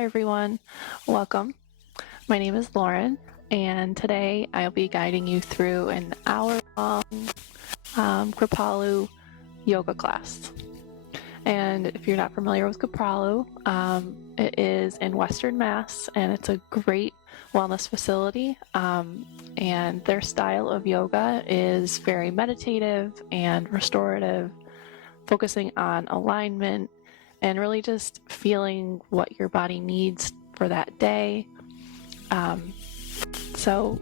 Hi everyone, welcome. My name is Lauren, and today I'll be guiding you through an hour-long Kripalu yoga class. And if you're not familiar with Kripalu, it is in Western Mass, and it's a great wellness facility. And their style of yoga is very meditative and restorative, focusing on alignment and really just feeling what your body needs for that day. So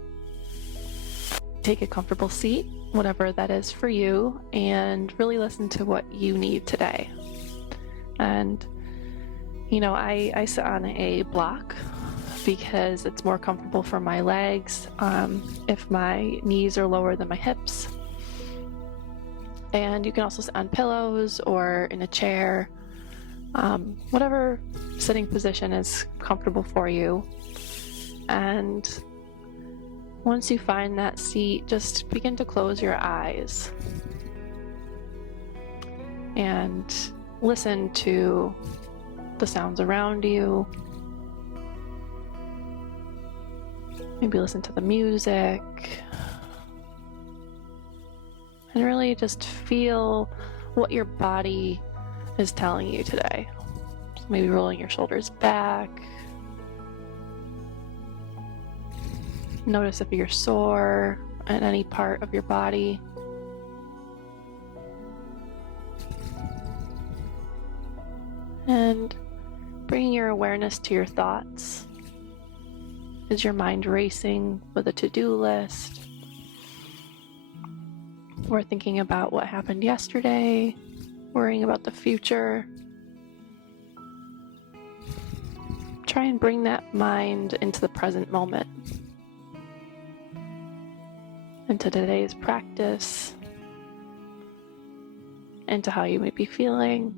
take a comfortable seat, whatever that is for you, and really listen to what you need today. And, I sit on a block because it's more comfortable for my legs if my knees are lower than my hips. And you can also sit on pillows or in a chair. Whatever sitting position is comfortable for you. And once you find that seat, just begin to close your eyes and listen to the sounds around you. Maybe listen to the music. And really just feel what your body is telling you today. So maybe rolling your shoulders back. Notice if you're sore at any part of your body. And bringing your awareness to your thoughts. Is your mind racing with a to-do list? Or thinking about what happened yesterday? Worrying about the future? Try and bring that mind into the present moment, into today's practice, into how you may be feeling,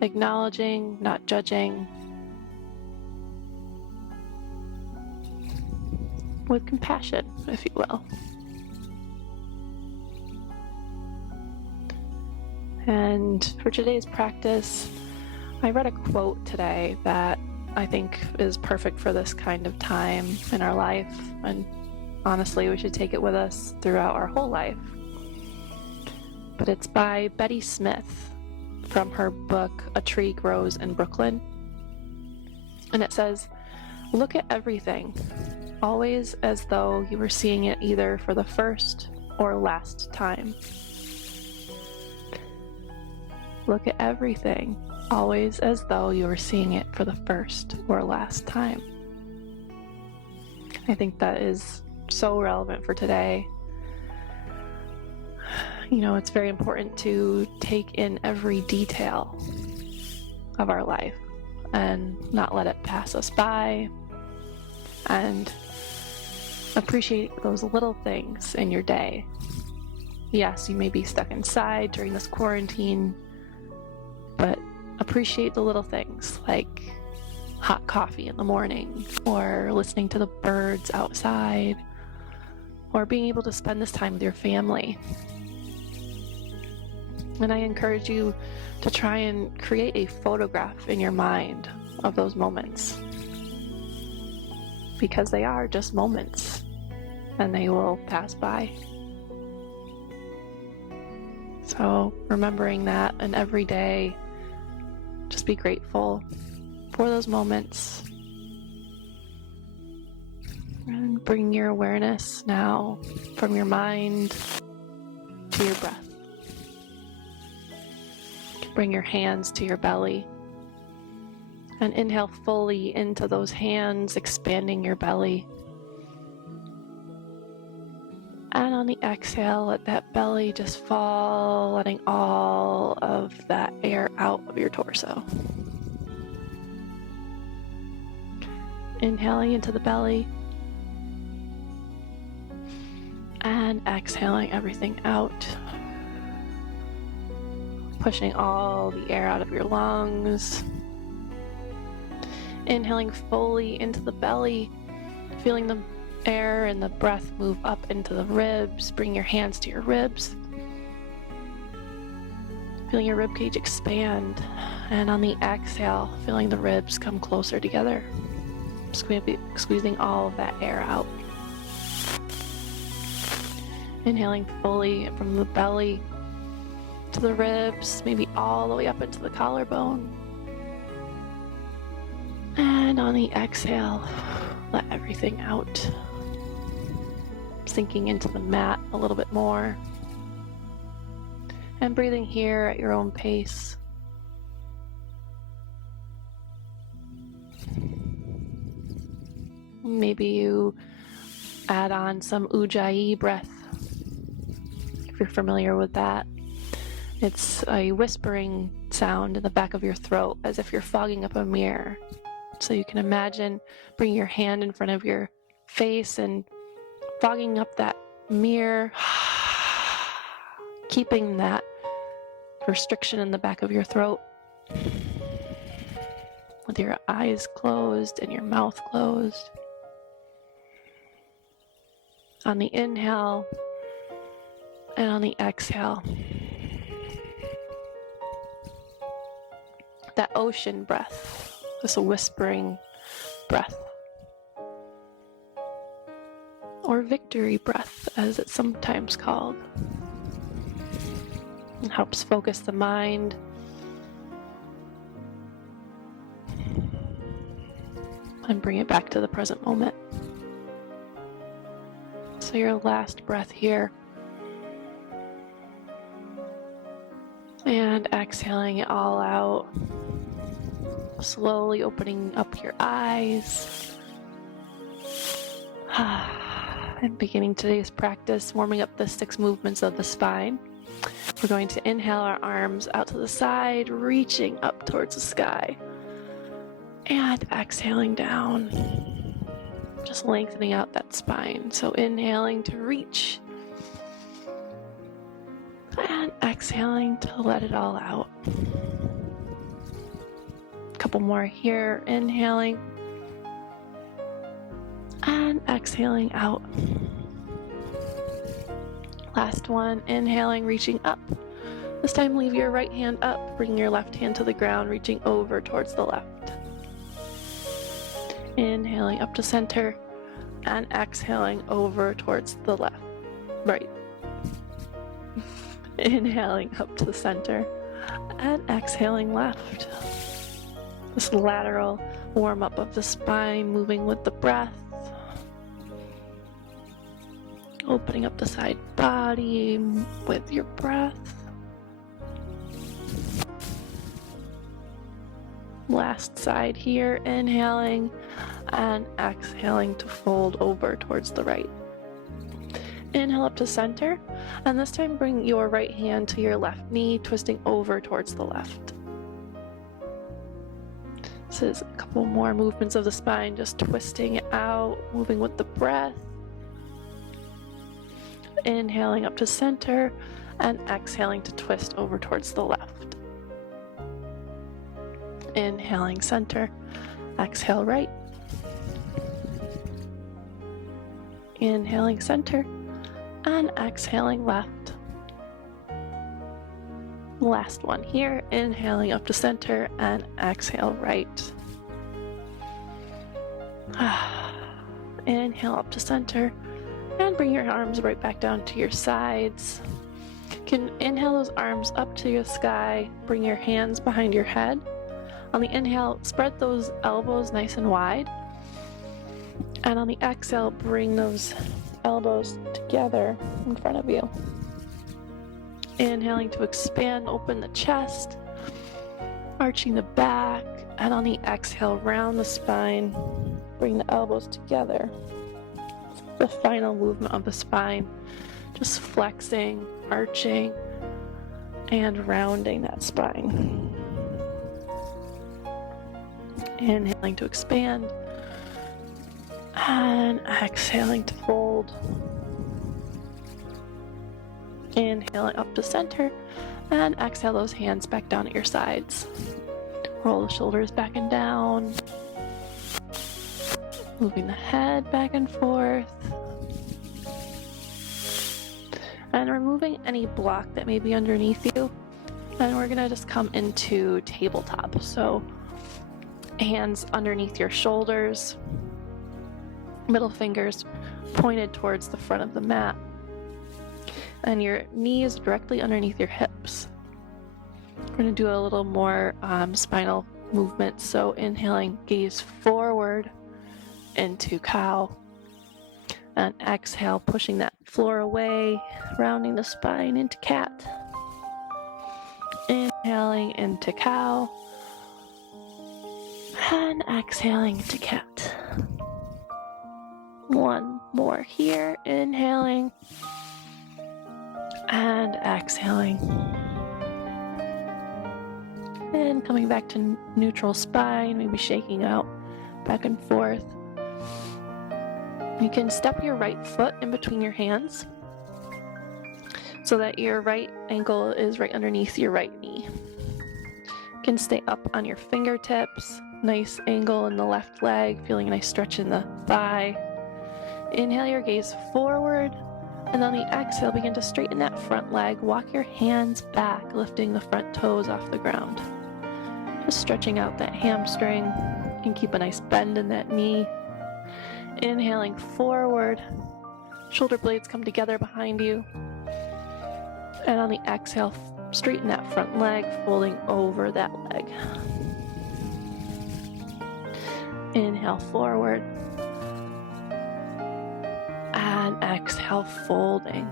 acknowledging, not judging, with compassion, if you will. And for today's practice, I read a quote today that I think is perfect for this kind of time in our life, and honestly, we should take it with us throughout our whole life. But it's by Betty Smith from her book, A Tree Grows in Brooklyn. And it says, "Look at everything, always as though you were seeing it either for the first or last time." Look at everything, always as though you were seeing it for the first or last time. I think that is so relevant for today. It's very important to take in every detail of our life and not let it pass us by, and appreciate those little things in your day. Yes, you may be stuck inside during this quarantine, but appreciate the little things like hot coffee in the morning, or listening to the birds outside, or being able to spend this time with your family. And I encourage you to try and create a photograph in your mind of those moments, because they are just moments and they will pass by. So remembering that, and every day, just be grateful for those moments. And bring your awareness now from your mind to your breath. Bring your hands to your belly. And inhale fully into those hands, expanding your belly. And on the exhale, let that belly just fall, letting all of that air out of your torso. Inhaling into the belly. And exhaling everything out. Pushing all the air out of your lungs. Inhaling fully into the belly, feeling the air and the breath move up into the ribs. Bring your hands to your ribs. feeling your ribcage expand, and on the exhale, feeling the ribs come closer together. Squeezing all of that air out. Inhaling fully from the belly to the ribs, maybe all the way up into the collarbone. And on the exhale, let everything out. Sinking into the mat a little bit more. And breathing here at your own pace. Maybe you add on some ujjayi breath, if you're familiar with that. It's a whispering sound in the back of your throat, as if you're fogging up a mirror. So you can imagine bringing your hand in front of your face and fogging up that mirror, keeping that restriction in the back of your throat, with your eyes closed and your mouth closed. On the inhale and on the exhale, that ocean breath, this whispering breath, or victory breath as it's sometimes called. It helps focus the mind and bring it back to the present moment. So your last breath here, and exhaling it all out, slowly opening up your eyes, and beginning today's practice, warming up the 6 movements of the spine. We're going to inhale our arms out to the side, reaching up towards the sky, and exhaling down, just lengthening out that spine. So inhaling to reach, and exhaling to let it all out. A couple more here, inhaling, and exhaling out. Last one, inhaling, reaching up. This time leave your right hand up, bring your left hand to the ground, reaching over towards the left. Inhaling up to center, and exhaling over towards the left, right. Inhaling up to the center, and exhaling left. This lateral warm up of the spine, moving with the breath. Opening up the side body with your breath. Last side here, inhaling and exhaling to fold over towards the right. Inhale up to center, and this time bring your right hand to your left knee, twisting over towards the left. This is a couple more movements of the spine, just twisting it out, moving with the breath. Inhaling up to center and exhaling to twist over towards the left. Inhaling center, exhale right. Inhaling center and exhaling left. Last one here, inhaling up to center and exhale right. Inhale up to center. And bring your arms right back down to your sides. You can inhale those arms up to your sky. Bring your hands behind your head. On the inhale, spread those elbows nice and wide. And on the exhale, bring those elbows together in front of you. Inhaling to expand, open the chest, arching the back. And on the exhale, round the spine. Bring the elbows together. The final movement of the spine, just flexing, arching, and rounding that spine. Inhaling to expand, and exhaling to fold. Inhaling up to center, and exhale those hands back down at your sides. Roll the shoulders back and down. Moving the head back and forth. And removing any block that may be underneath you. And we're gonna just come into tabletop. So hands underneath your shoulders, middle fingers pointed towards the front of the mat, and your knees directly underneath your hips. We're going to do a little more spinal movement. So inhaling, gaze forward into cow, and exhale, pushing that floor away, rounding the spine into cat. Inhaling into cow, and exhaling to cat. One more here, inhaling and exhaling. And coming back to neutral spine, maybe shaking out back and forth. You can step your right foot in between your hands so that your right ankle is right underneath your right knee. You can stay up on your fingertips, nice angle in the left leg, feeling a nice stretch in the thigh. Inhale your gaze forward, and on the exhale, begin to straighten that front leg. Walk your hands back, lifting the front toes off the ground. Just stretching out that hamstring. You can keep a nice bend in that knee. Inhaling forward, shoulder blades come together behind you. And on the exhale, straighten that front leg, folding over that leg. Inhale forward. And exhale, folding.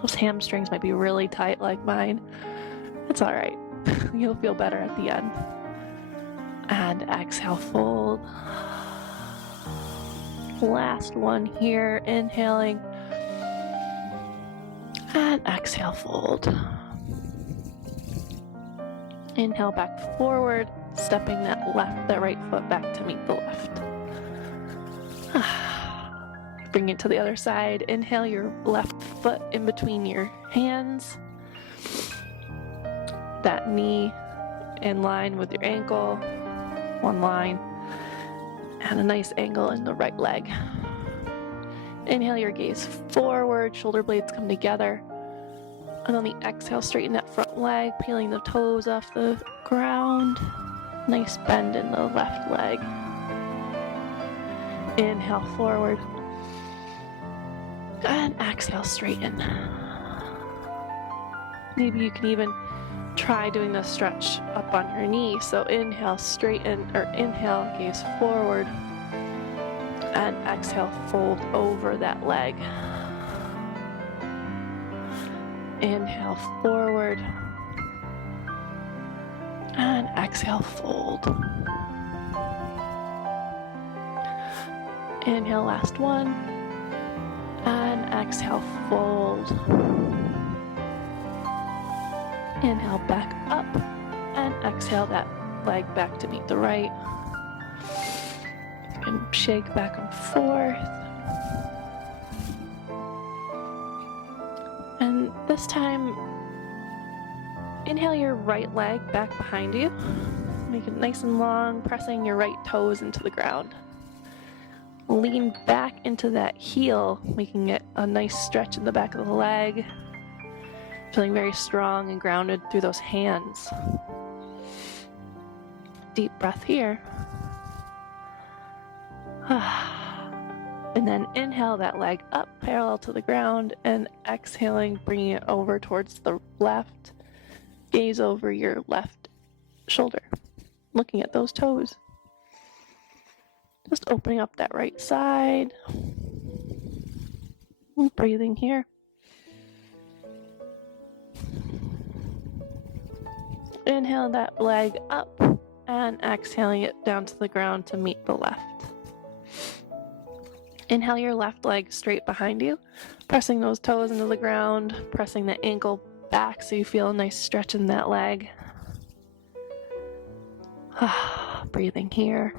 Those hamstrings might be really tight like mine. It's all right. You'll feel better at the end. And exhale, fold. Last one here, inhaling. And exhale, fold. Inhale back forward, stepping that right foot back to meet the left. Bring it to the other side. Inhale your left foot in between your hands. That knee in line with your ankle. One line. And a nice angle in the right leg. Inhale your gaze forward. Shoulder blades come together. And on the exhale, straighten that front leg, peeling the toes off the ground. Nice bend in the left leg. Inhale forward. And exhale, straighten. Maybe you can even try doing the stretch up on your knee. So inhale, straighten, or inhale, gaze forward. And exhale, fold over that leg. Inhale forward. And exhale, fold. Inhale, last one. And exhale, fold. Inhale back up. And exhale that leg back to meet the right. You can shake back and forth. And this time, inhale your right leg back behind you. Make it nice and long, pressing your right toes into the ground. Lean back into that heel, making it a nice stretch in the back of the leg. Feeling very strong and grounded through those hands. Deep breath here. And then inhale that leg up parallel to the ground, and exhaling, bringing it over towards the left. Gaze over your left shoulder, looking at those toes. Just opening up that right side. Breathing here. Inhale that leg up and exhaling it down to the ground to meet the left. Inhale your left leg straight behind you, pressing those toes into the ground, pressing the ankle back so you feel a nice stretch in that leg. Breathing here.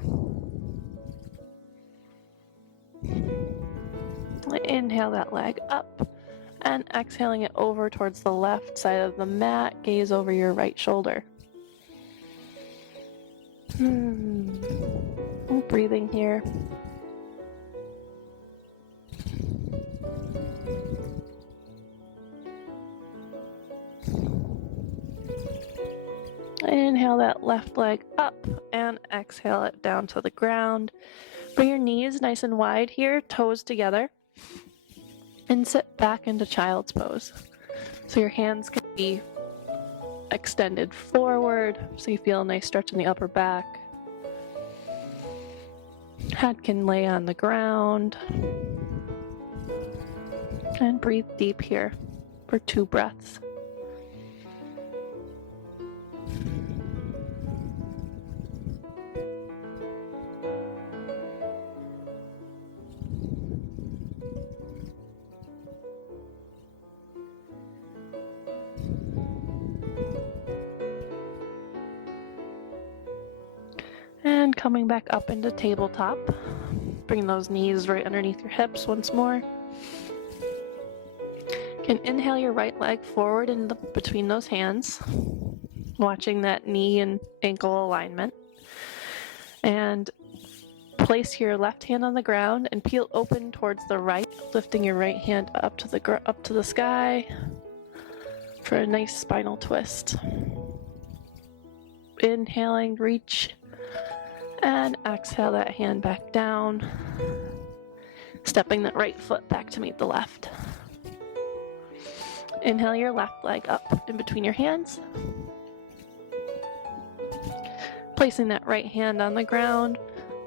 Inhale that leg up and exhaling it over towards the left side of the mat. Gaze over your right shoulder. Breathing here. Inhale that left leg up and exhale it down to the ground. Bring your knees nice and wide here, toes together, and sit back into child's pose. So your hands can be extended forward, so you feel a nice stretch in the upper back. Head can lay on the ground. And breathe deep here for 2 breaths. And coming back up into tabletop. Bring those knees right underneath your hips once more. You can inhale your right leg forward in between those hands, watching that knee and ankle alignment. And place your left hand on the ground and peel open towards the right, lifting your right hand up to the sky for a nice spinal twist. Inhaling, reach, and exhale that hand back down, stepping that right foot back to meet the left. Inhale your left leg up in between your hands, placing that right hand on the ground.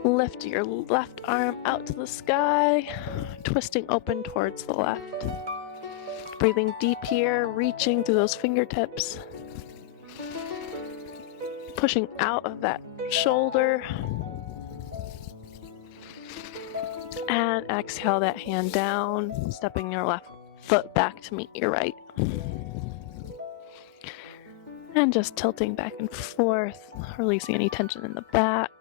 Lift your left arm out to the sky, twisting open towards the left. Breathing deep here, reaching through those fingertips, pushing out of that shoulder, and exhale that hand down, stepping your left foot back to meet your right. And just tilting back and forth, releasing any tension in the back.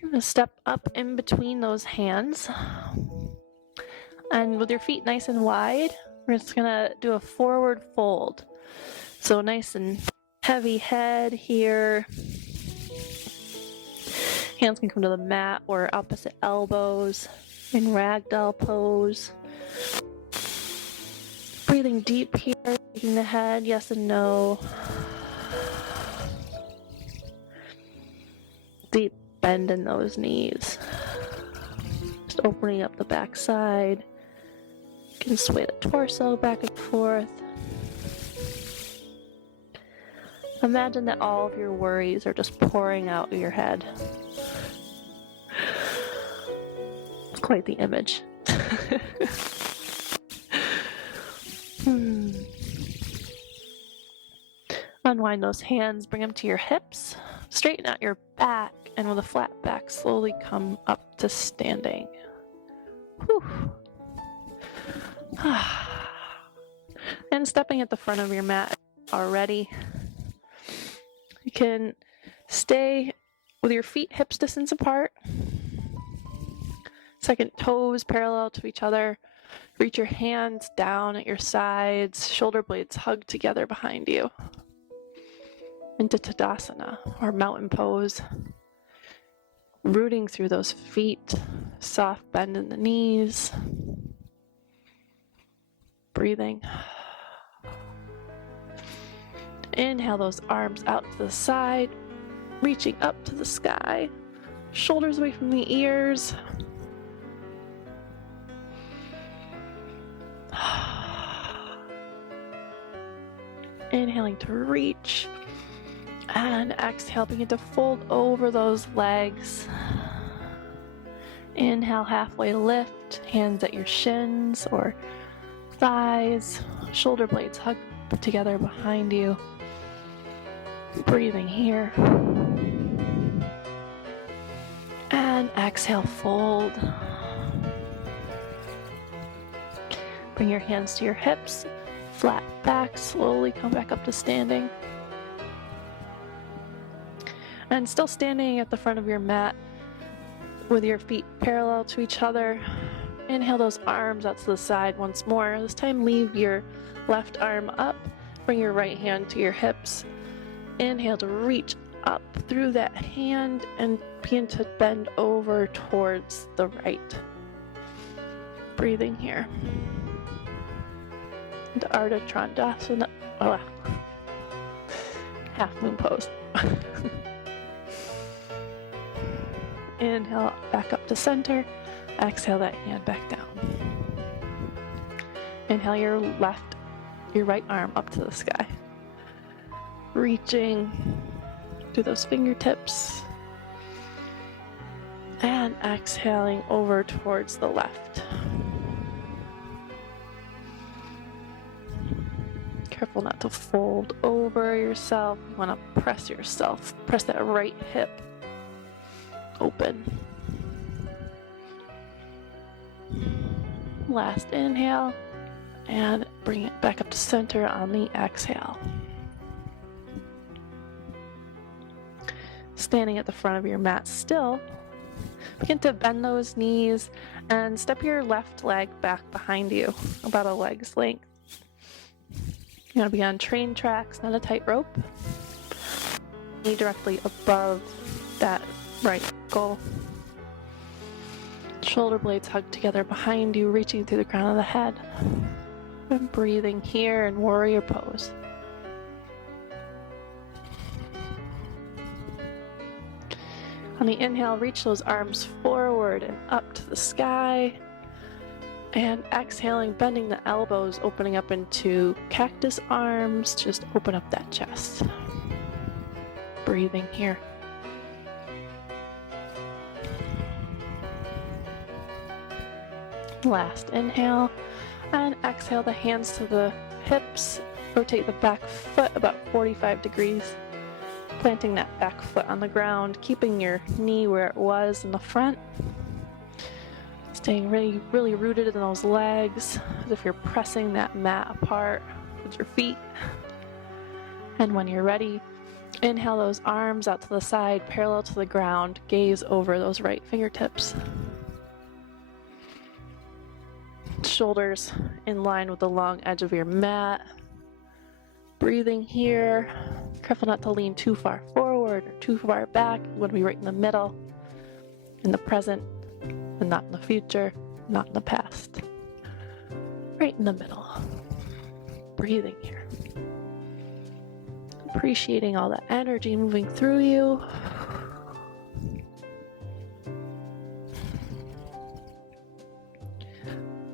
You're going to step up in between those hands. And with your feet nice and wide, we're just going to do a forward fold. So nice and heavy head here. Hands can come to the mat or opposite elbows in ragdoll pose. Breathing deep here, taking the head, yes and no. Deep bend in those knees. Just opening up the back side. You can sway the torso back and forth. Imagine that all of your worries are just pouring out of your head. It's quite the image. Unwind those hands, bring them to your hips, straighten out your back, and with a flat back, slowly come up to standing. Whew. And stepping at the front of your mat already. You can stay with your feet hips distance apart. Second toes parallel to each other. Reach your hands down at your sides, shoulder blades hugged together behind you. Into Tadasana, or mountain pose. Rooting through those feet, soft bend in the knees. Breathing. Inhale those arms out to the side, reaching up to the sky, shoulders away from the ears. Inhaling to reach, and exhale, begin to fold over those legs. Inhale, halfway lift, hands at your shins or thighs, shoulder blades hugged together behind you. Breathing here. And exhale, fold. Bring your hands to your hips, flat back, slowly come back up to standing. And still standing at the front of your mat with your feet parallel to each other. Inhale those arms out to the side once more. This time leave your left arm up. Bring your right hand to your hips. Inhale to reach up through that hand and begin to bend over towards the right. Breathing here. Into Ardha Chandrasana, half moon pose. Inhale back up to center. Exhale that hand back down. Inhale your right arm up to the sky. Reaching through those fingertips. And exhaling over towards the left. Careful not to fold over yourself. You want to press that right hip open. Last inhale, and bring it back up to center on the exhale. Standing at the front of your mat still, begin to bend those knees and step your left leg back behind you, about a leg's length. You want to be on train tracks, not a tightrope. Knee directly above that right ankle. Shoulder blades hugged together behind you, reaching through the crown of the head. And breathing here in warrior pose. On the inhale, reach those arms forward and up to the sky. And exhaling, bending the elbows, opening up into cactus arms. Just open up that chest. Breathing here. Last inhale, and exhale the hands to the hips. Rotate the back foot about 45 degrees. Planting that back foot on the ground, keeping your knee where it was in the front. Staying really, really rooted in those legs, as if you're pressing that mat apart with your feet. And when you're ready, inhale those arms out to the side, parallel to the ground. Gaze over those right fingertips. Shoulders in line with the long edge of your mat. Breathing here. Careful not to lean too far forward or too far back. You want to be right in the middle, in the present, and not in the future, not in the past. Right in the middle. Breathing here. Appreciating all that energy moving through you.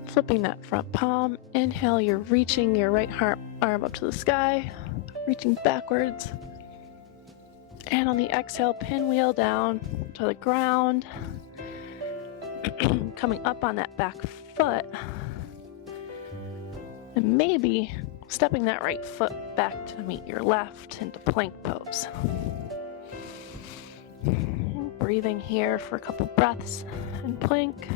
Flipping that front palm. Inhale, you're reaching your right arm up to the sky, reaching backwards. And on the exhale, pinwheel down to the ground. Coming up on that back foot. And maybe stepping that right foot back to meet your left into plank pose. Breathing here for a couple breaths in plank.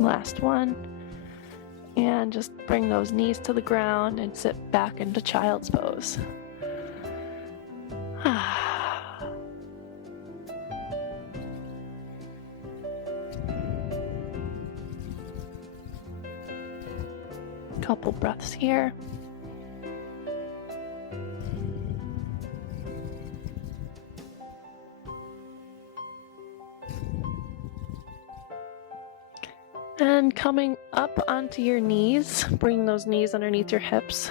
Last one. And just bring those knees to the ground and sit back into child's pose. Couple breaths here. And coming up onto your knees, bring those knees underneath your hips.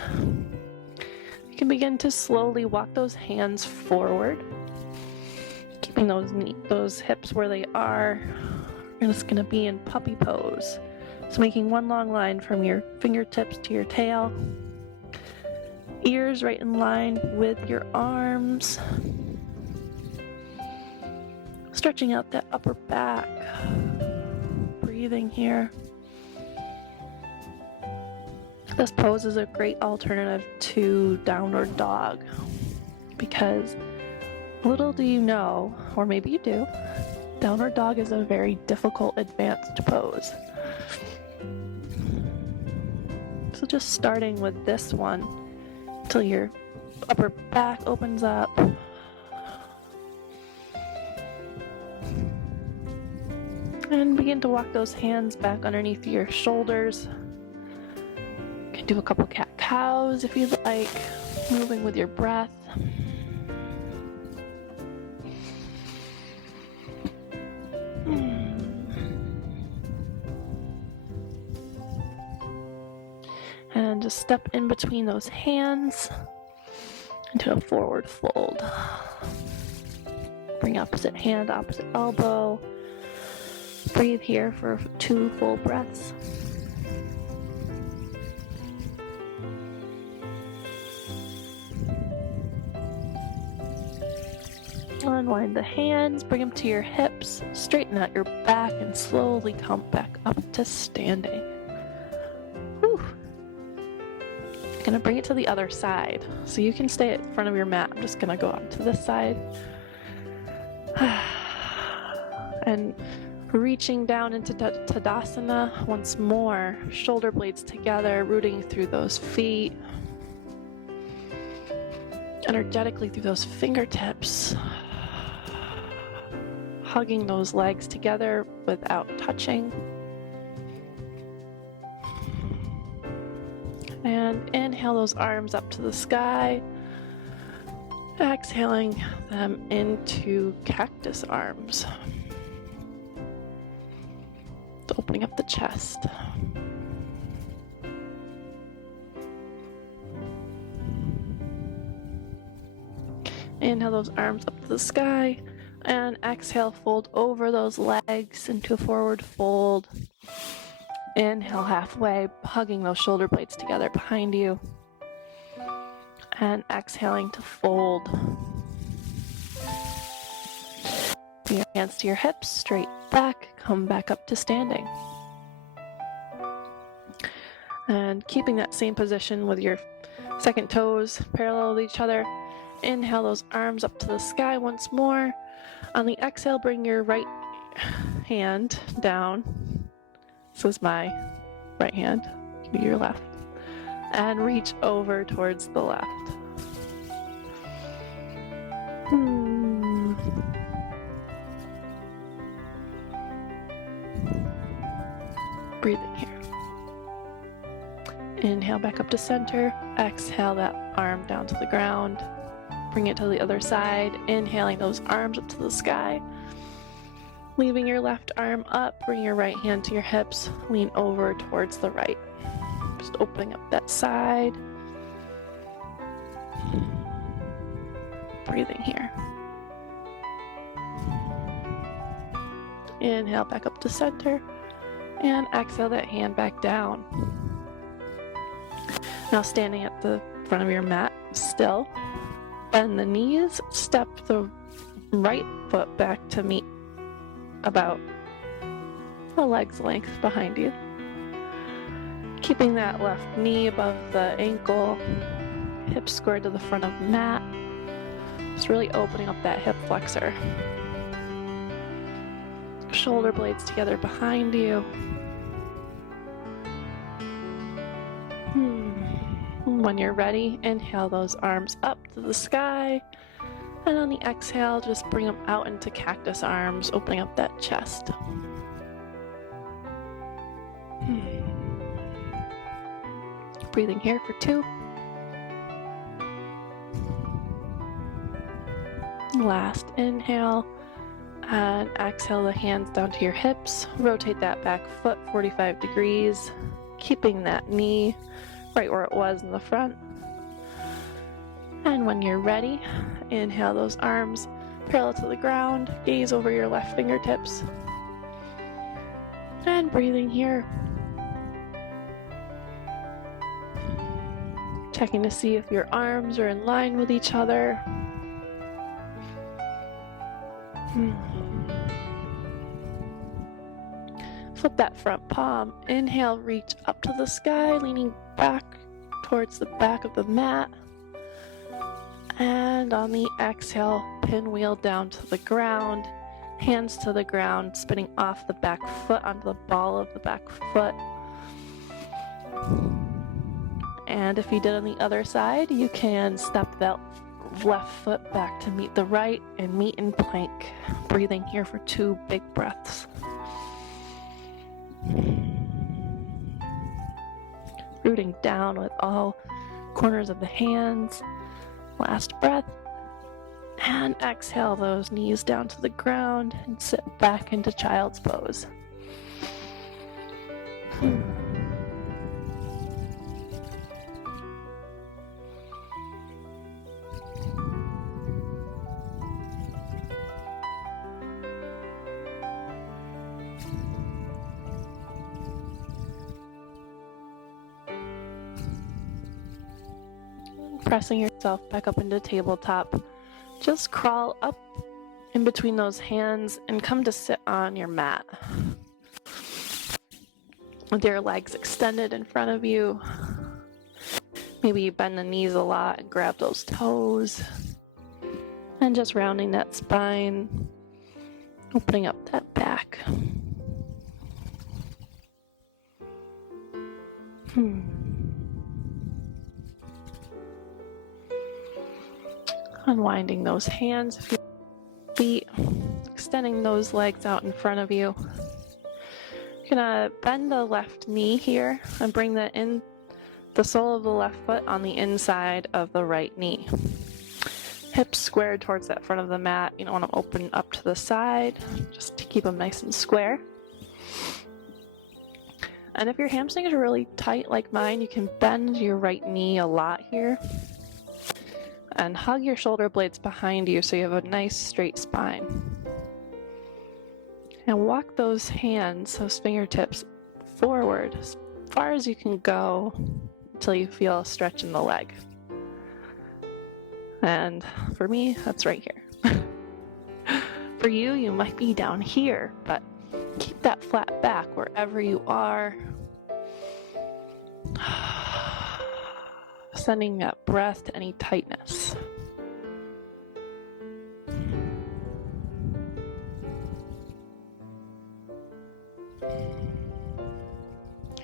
You can begin to slowly walk those hands forward, keeping those hips where they are. You're just going to be in puppy pose. So making one long line from your fingertips to your tail. Ears right in line with your arms. Stretching out that upper back. Breathing here. This pose is a great alternative to downward dog because little do you know, or maybe you do, downward dog is a very difficult advanced pose. So just starting with this one until your upper back opens up. And begin to walk those hands back underneath your shoulders. You can do a couple cat-cows if you'd like, moving with your breath. just step in between those hands into a forward fold. Bring opposite hand, opposite elbow. Breathe here for 2 full breaths. Unwind the hands, bring them to your hips, straighten out your back, and slowly come back up to standing. Whew. I'm gonna bring it to the other side. So you can stay in front of your mat. I'm just gonna go out to this side. And reaching down into Tadasana once more, shoulder blades together, rooting through those feet, energetically through those fingertips, hugging those legs together without touching. And inhale those arms up to the sky, exhaling them into cactus arms. Opening up the chest. Inhale those arms up to the sky, and exhale, fold over those legs into a forward fold. Inhale halfway, hugging those shoulder blades together behind you, and exhaling to fold. Bring your hands to your hips, straight back, come back up to standing. And keeping that same position with your second toes parallel with each other, inhale those arms up to the sky once more. On the exhale, bring your right hand down. This is my right hand, give me your left. And reach over towards the left. Breathing here. Inhale back up to center. Exhale that arm down to the ground. Bring it to the other side. Inhaling those arms up to the sky. Leaving your left arm up. Bring your right hand to your hips. Lean over towards the right. Just opening up that side. Breathing here. Inhale back up to center. And exhale that hand back down. Now standing at the front of your mat still. Bend the knees, step the right foot back to meet about a leg's length behind you. Keeping that left knee above the ankle, hips squared to the front of the mat. Just really opening up that hip flexor. Shoulder blades together behind you. When you're ready, inhale those arms up to the sky. And on the exhale, just bring them out into cactus arms, opening up that chest. Breathing here for 2. Last inhale. And exhale the hands down to your hips. Rotate that back foot 45 degrees, keeping that knee right where it was in the front. And when you're ready, inhale those arms parallel to the ground, gaze over your left fingertips. And breathing here. Checking to see if your arms are in line with each other. Flip that front palm. Inhale, reach up to the sky, leaning back towards the back of the mat. And on the exhale, pinwheel down to the ground, hands to the ground, spinning off the back foot onto the ball of the back foot. And if you did on the other side, you can step that left foot back to meet the right and meet in plank. Breathing here for 2 big breaths. Rooting down with all corners of the hands. Last breath. And exhale those knees down to the ground and sit back into child's pose. pressing yourself back up into tabletop. Just crawl up in between those hands and come to sit on your mat. With your legs extended in front of you. Maybe you bend the knees a lot and grab those toes. And just rounding that spine, opening up that back. Unwinding those hands, feet, extending those legs out in front of you. You're gonna bend the left knee here and bring the sole of the left foot on the inside of the right knee. Hips squared towards that front of the mat. You don't want to open up to the side, just to keep them nice and square. And if your hamstrings are really tight like mine, you can bend your right knee a lot here. And hug your shoulder blades behind you so you have a nice straight spine. And walk those hands, those fingertips, forward as far as you can go until you feel a stretch in the leg. And for me, that's right here. For you, you might be down here, but keep that flat back wherever you are. Sending that breath to any tightness.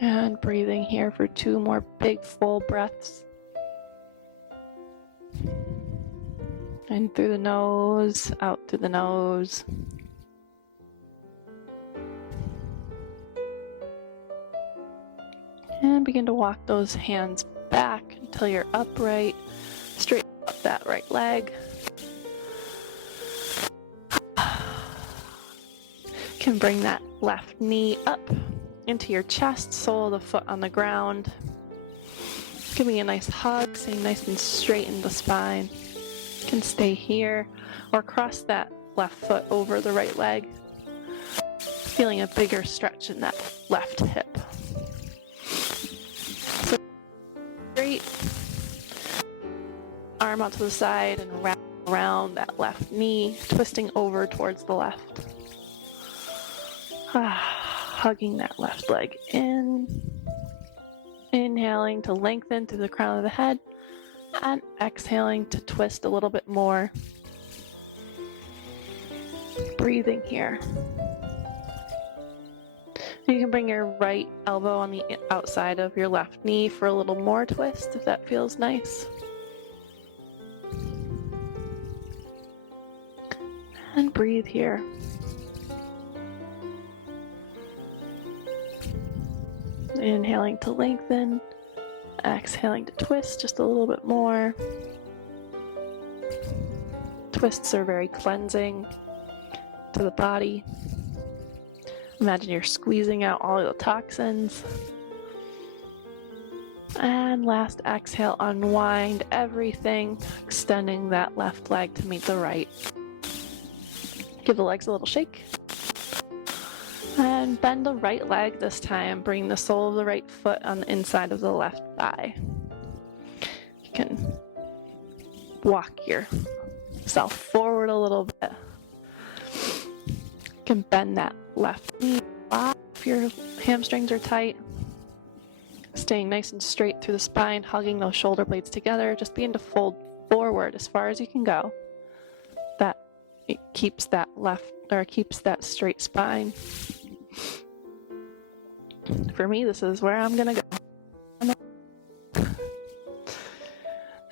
And breathing here for 2 more big full breaths. In through the nose, out through the nose. And begin to walk those hands back until you're upright. Straighten up that right leg. You can bring that left knee up into your chest, sole of the foot on the ground. Giving a nice hug, staying nice and straight in the spine. You can stay here or cross that left foot over the right leg. Feeling a bigger stretch in that left hip. So straight, arm out to the side and wrap around that left knee, twisting over towards the left. Hugging that left leg in. Inhaling to lengthen through the crown of the head and exhaling to twist a little bit more. Breathing here. You can bring your right elbow on the outside of your left knee for a little more twist if that feels nice. And breathe here. Inhaling to lengthen, exhaling to twist just a little bit more. Twists are very cleansing to the body. Imagine you're squeezing out all the toxins. And last exhale, unwind everything, extending that left leg to meet the right. Give the legs a little shake. And bend the right leg this time. Bring the sole of the right foot on the inside of the left thigh. You can walk yourself forward a little bit. You can bend that left knee if your hamstrings are tight. Staying nice and straight through the spine, hugging those shoulder blades together. Just begin to fold forward as far as you can go. That it keeps that keeps that straight spine. For me, this is where I'm gonna go.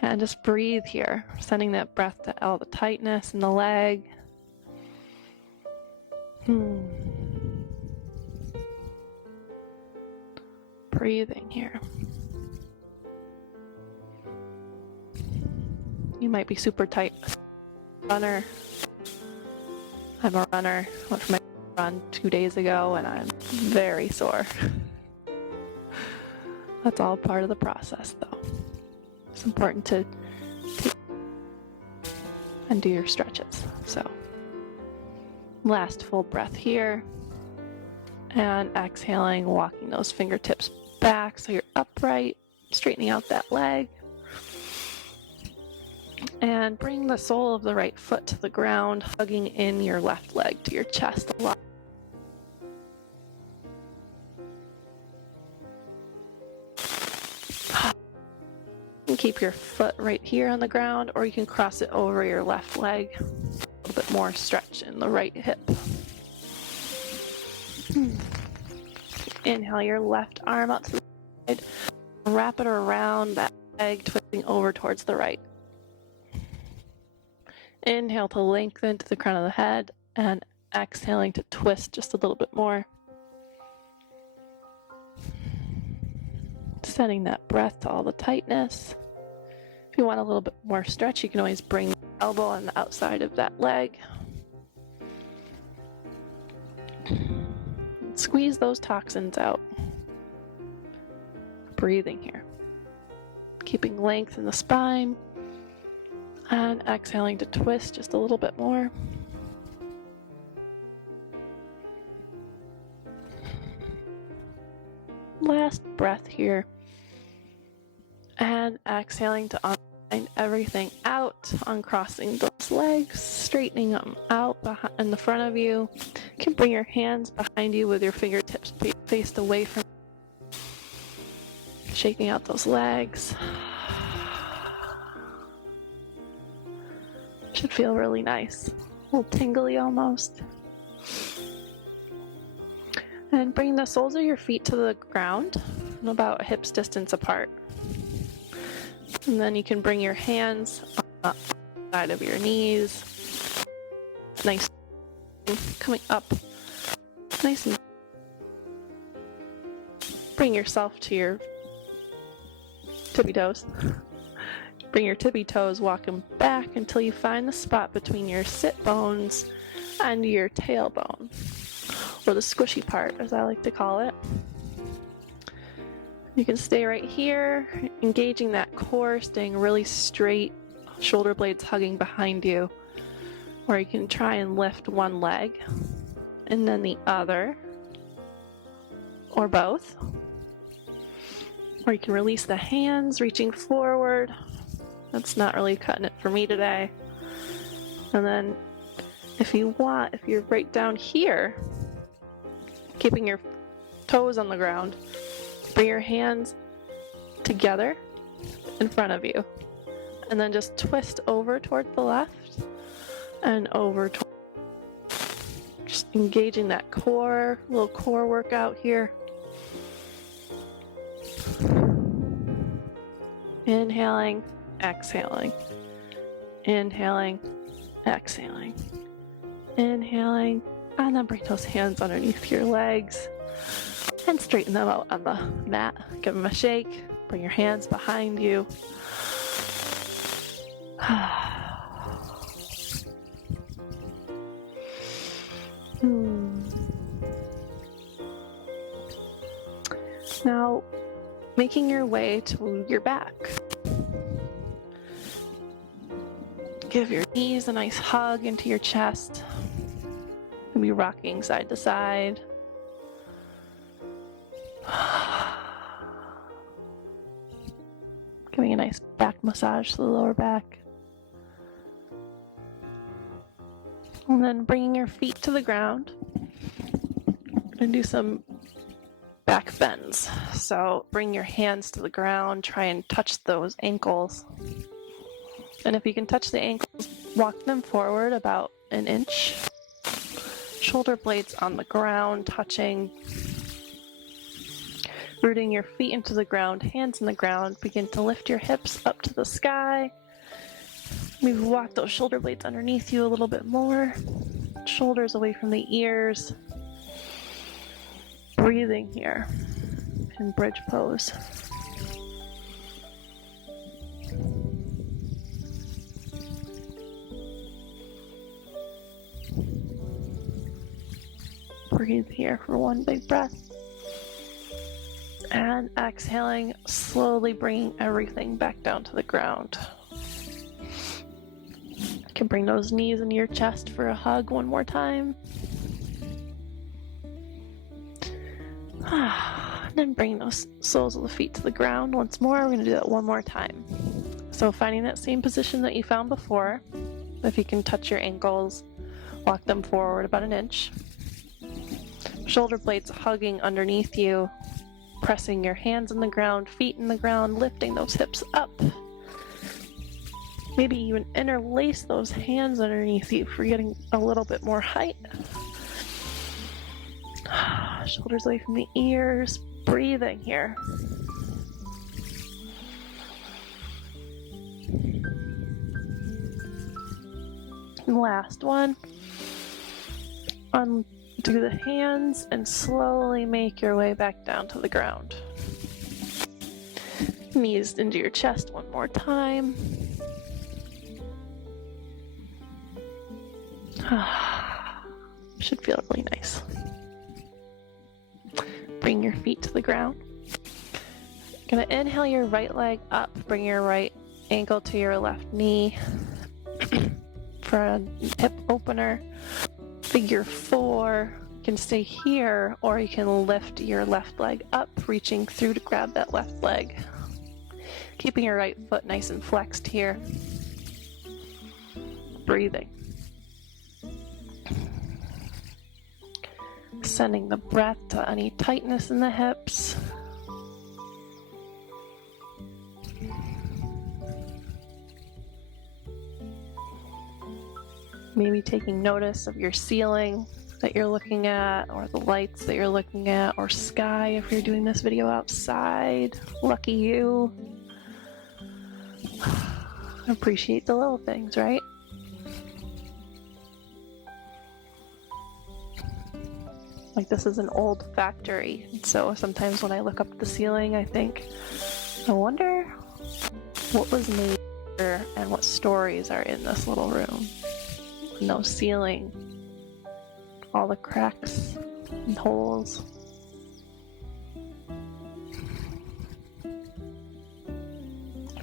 And just breathe here, sending that breath to all the tightness in the leg. Breathing here. You might be super tight. Runner. I'm a runner. Went for my run 2 days ago and I'm very sore. That's all part of the process though. It's important to take and do your stretches. So last full breath here and exhaling, walking those fingertips back so you're upright, straightening out that leg. And bring the sole of the right foot to the ground, hugging in your left leg to your chest a lot. And keep your foot right here on the ground, or you can cross it over your left leg. A little bit more stretch in the right hip. Inhale your left arm out to the side. Wrap it around that leg, twisting over towards the right. Inhale to lengthen to the crown of the head, and exhaling to twist just a little bit more. Sending that breath to all the tightness. If you want a little bit more stretch, you can always bring the elbow on the outside of that leg. Squeeze those toxins out. Breathing here. Keeping length in the spine. And exhaling to twist just a little bit more. Last breath here. And exhaling to unwind everything out, uncrossing those legs, straightening them out in the front of you. You can bring your hands behind you with your fingertips faced away from you. Shaking out those legs. Should feel really nice. A little tingly almost. And bring the soles of your feet to the ground, about a hip's distance apart. And then you can bring your hands on the side of your knees. Nice. Coming up. Nice and bring yourself to your tippy toes. Bring your tippy toes, walking back until you find the spot between your sit bones and your tailbone, or the squishy part, as I like to call it. You can stay right here, engaging that core, staying really straight, shoulder blades hugging behind you. Or you can try and lift one leg and then the other, or both. Or you can release the hands, reaching forward. That's not really cutting it for me today. And then if you want, if you're right down here, keeping your toes on the ground, bring your hands together in front of you. And then just twist over toward the left and over toward. Just engaging that core, little core workout here. Inhaling, exhaling. Inhaling, exhaling. Inhaling, and then bring those hands underneath your legs and straighten them out on the mat. Give them a shake. Bring your hands behind you. Now, making your way to your back. Give your knees a nice hug into your chest. Maybe rocking side to side. Giving a nice back massage to the lower back. And then bringing your feet to the ground and do some back bends. So bring your hands to the ground, try and touch those ankles. And if you can touch the ankles, walk them forward about an inch. Shoulder blades on the ground, touching. Rooting your feet into the ground, hands in the ground. Begin to lift your hips up to the sky. Maybe walk those shoulder blades underneath you a little bit more. Shoulders away from the ears. Breathing here in bridge pose. Breathe here for one big breath. And exhaling, slowly bringing everything back down to the ground. You can bring those knees into your chest for a hug one more time. And then bring those soles of the feet to the ground once more. We're going to do that one more time. So finding that same position that you found before, if you can touch your ankles, walk them forward about an inch. Shoulder blades hugging underneath you, pressing your hands in the ground, feet in the ground, lifting those hips up. Maybe even interlace those hands underneath you for getting a little bit more height. Shoulders away from the ears, breathing here. And last one. Undo the hands and slowly make your way back down to the ground. Knees into your chest one more time. Should feel really nice. Bring your feet to the ground. Gonna inhale your right leg up, bring your right ankle to your left knee for a hip opener. Figure 4. You can stay here, or you can lift your left leg up, reaching through to grab that left leg. Keeping your right foot nice and flexed here. Breathing. Sending the breath to any tightness in the hips. Maybe taking notice of your ceiling that you're looking at, or the lights that you're looking at, or sky if you're doing this video outside. Lucky you. Appreciate the little things, right? Like, this is an old factory, so sometimes when I look up at the ceiling, I think, I wonder what was made here and what stories are in this little room. No ceiling, all the cracks and holes.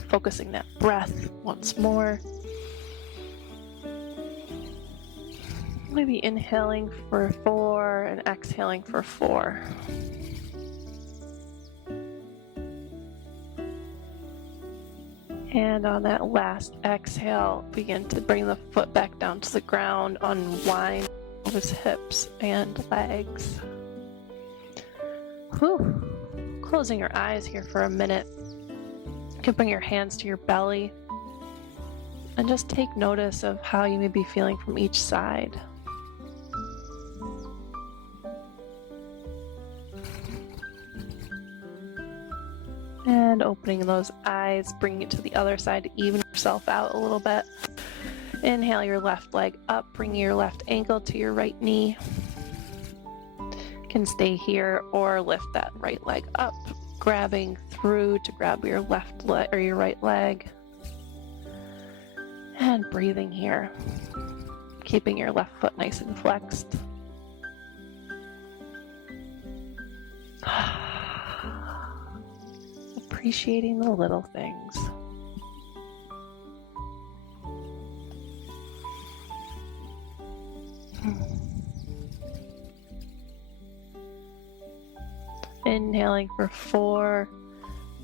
Focusing that breath once more. Maybe inhaling for 4 and exhaling for 4. And on that last exhale, begin to bring the foot back down to the ground, unwind those hips and legs. Whew. Closing your eyes here for a minute. You can bring your hands to your belly and just take notice of how you may be feeling from each side. And opening those eyes, bringing it to the other side to even yourself out a little bit. Inhale your left leg up, bringing your left ankle to your right knee. You can stay here or lift that right leg up, grabbing through to grab your left leg or your right leg. And breathing here, keeping your left foot nice and flexed. Appreciating the little things. Inhaling for 4,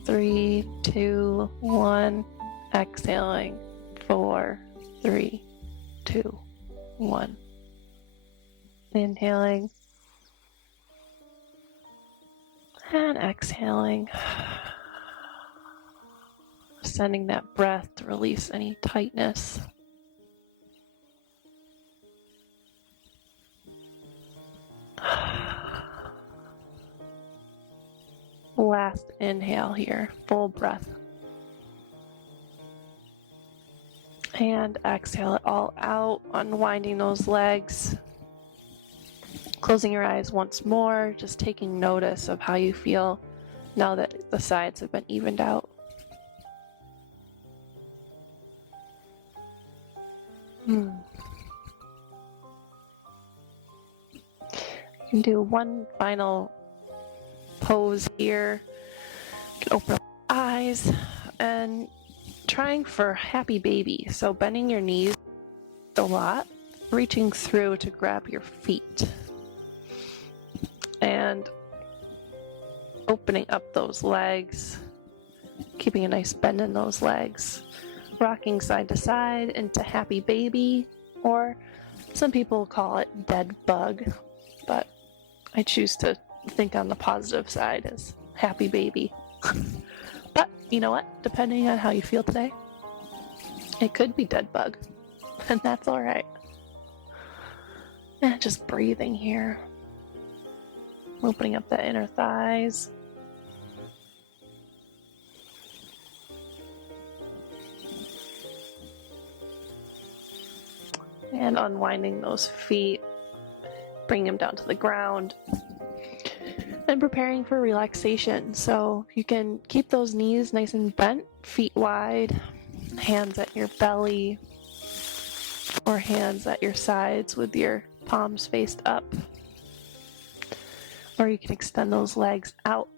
3, 2, 1. Exhaling 4, 3, 2, 1. Inhaling and exhaling. Sending that breath to release any tightness. Last inhale here, full breath. And exhale it all out, unwinding those legs. Closing your eyes once more, just taking notice of how you feel now that the sides have been evened out. You can do one final pose here. You can open up your eyes and trying for happy baby. So bending your knees a lot, reaching through to grab your feet. And opening up those legs, keeping a nice bend in those legs. rocking side to side into happy baby, or some people call it dead bug, but I choose to think on the positive side as happy baby. But you know what? Depending on how you feel today, it could be dead bug, and that's all right. And just breathing here, opening up the inner thighs. And unwinding those feet, bringing them down to the ground, and preparing for relaxation. So you can keep those knees nice and bent, feet wide, hands at your belly, or hands at your sides with your palms faced up. Or you can extend those legs out,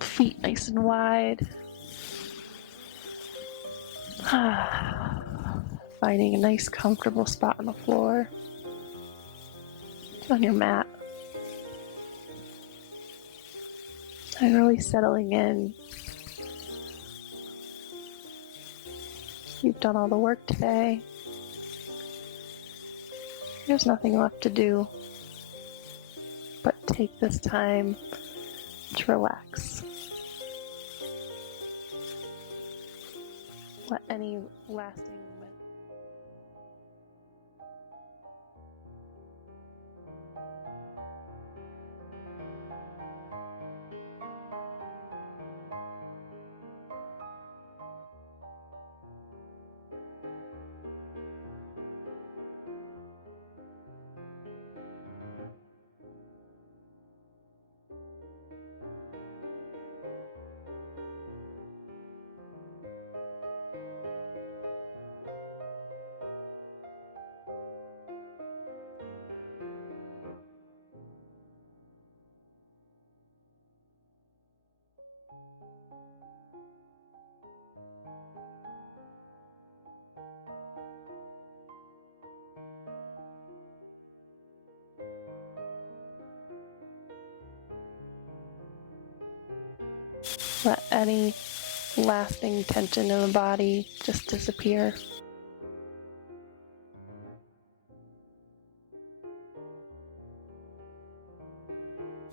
feet nice and wide. Finding a nice comfortable spot on the floor, on your mat. And really settling in. You've done all the work today. There's nothing left to do but take this time to relax. Let any lasting let any lasting tension in the body just disappear.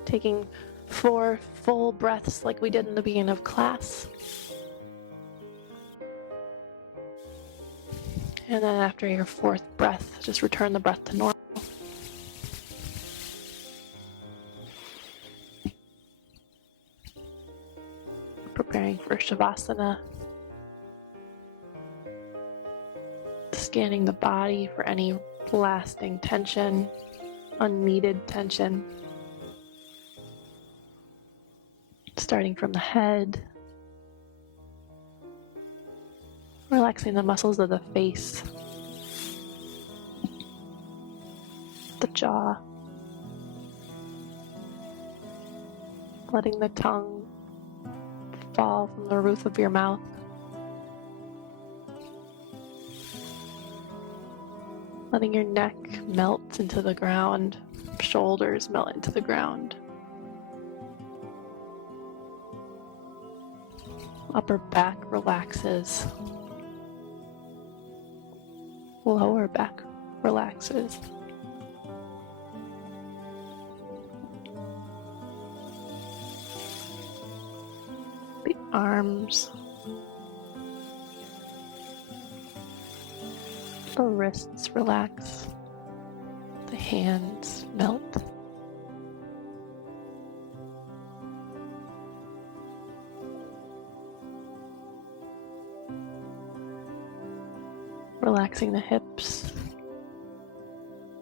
Taking 4 full breaths like we did in the beginning of class. And then after your 4th breath, just return the breath to normal. Preparing for Shavasana. Scanning the body for any lasting tension, unneeded tension. Starting from the head. Relaxing the muscles of the face. The jaw. Letting the tongue fall from the roof of your mouth. Letting your neck melt into the ground, shoulders melt into the ground. Upper back relaxes. Lower back relaxes. The arms, the wrists relax, the hands melt. Relaxing the hips,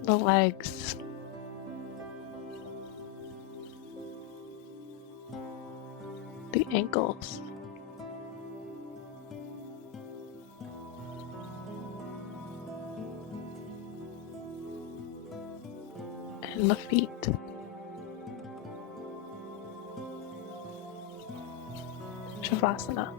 the legs, the ankles, and the feet. Shavasana.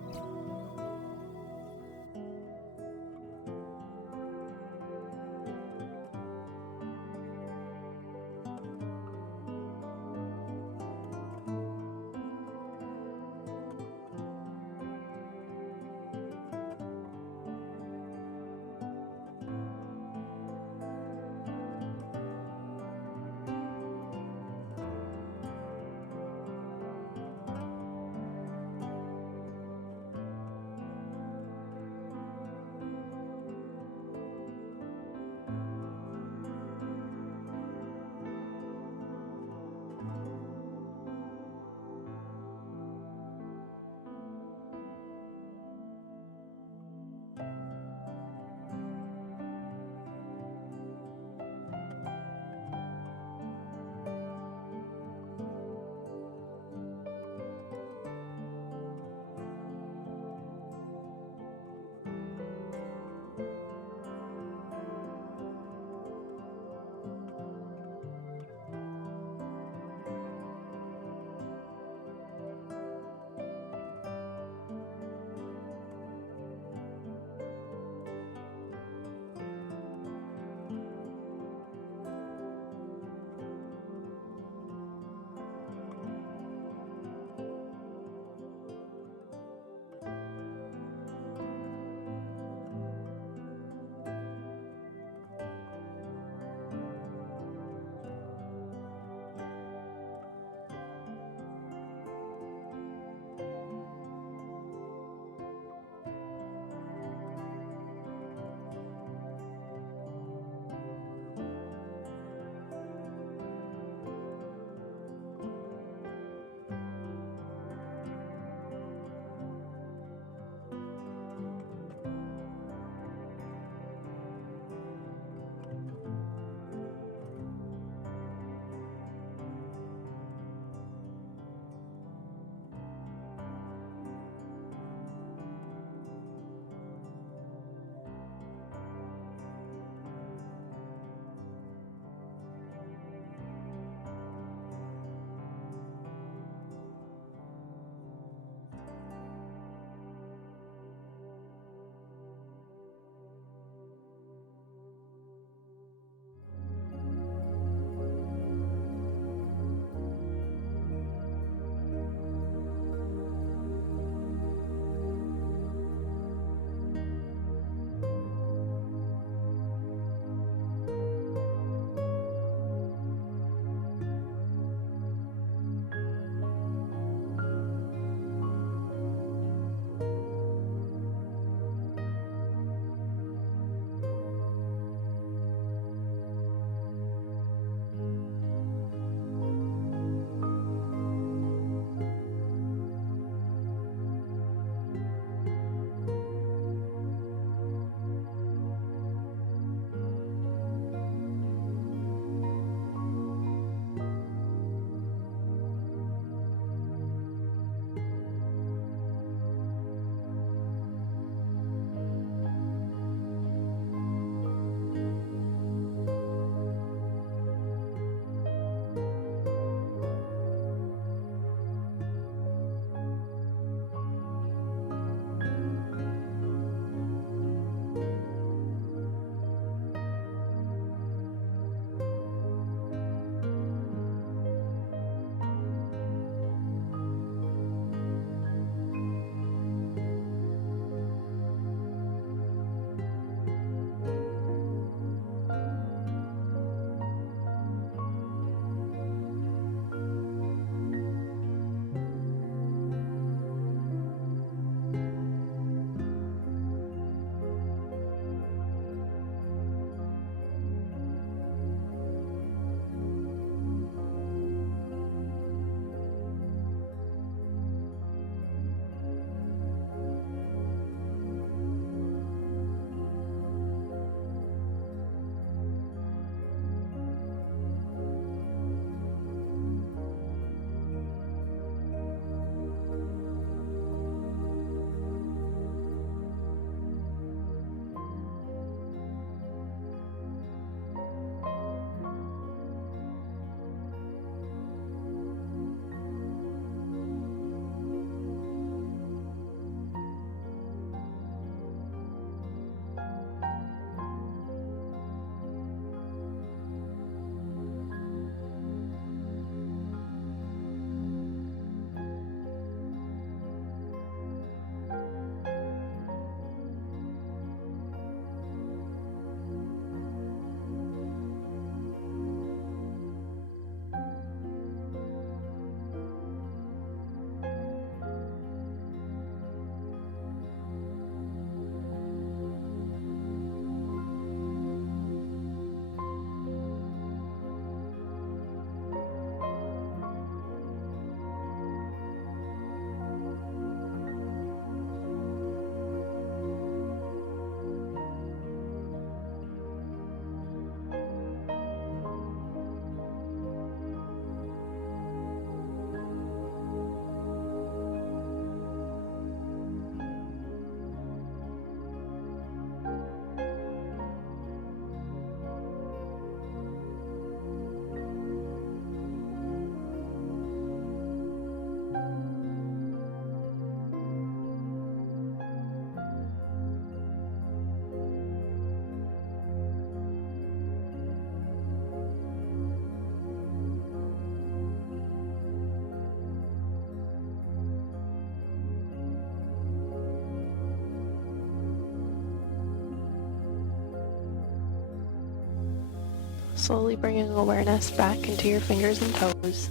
Slowly bringing awareness back into your fingers and toes.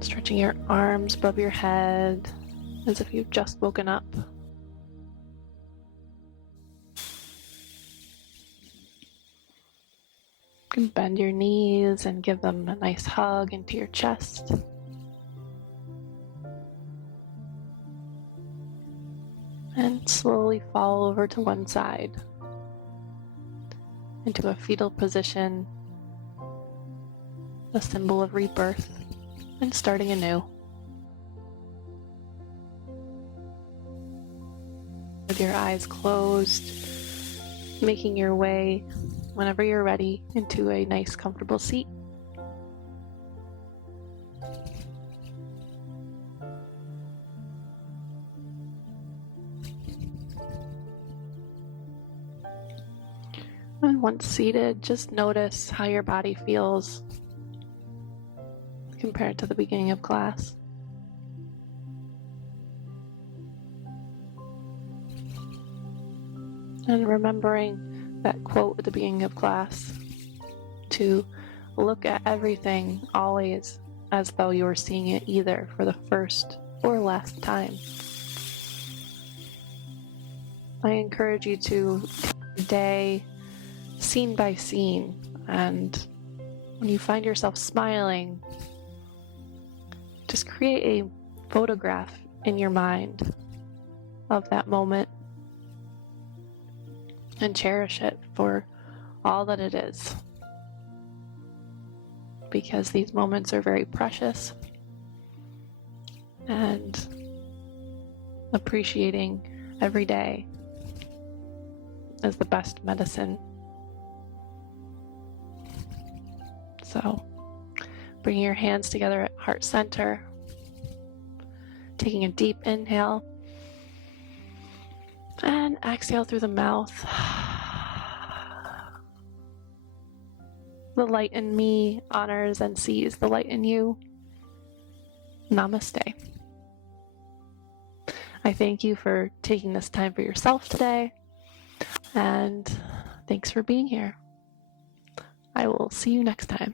Stretching your arms above your head as if you've just woken up. You can bend your knees and give them a nice hug into your chest. And slowly fall over to one side into a fetal position, a symbol of rebirth and starting anew. With your eyes closed, making your way, whenever you're ready, into a nice comfortable seat. And once seated, just notice how your body feels compared to the beginning of class. And remembering that quote at the beginning of class, to look at everything always as though you were seeing it either for the first or last time. I encourage you to take your day scene by scene, and when you find yourself smiling, just create a photograph in your mind of that moment and cherish it for all that it is, because these moments are very precious, and appreciating every day is the best medicine. So, bringing your hands together at heart center, taking a deep inhale, and exhale through the mouth. The light in me honors and sees the light in you. Namaste. I thank you for taking this time for yourself today, and thanks for being here. I will see you next time.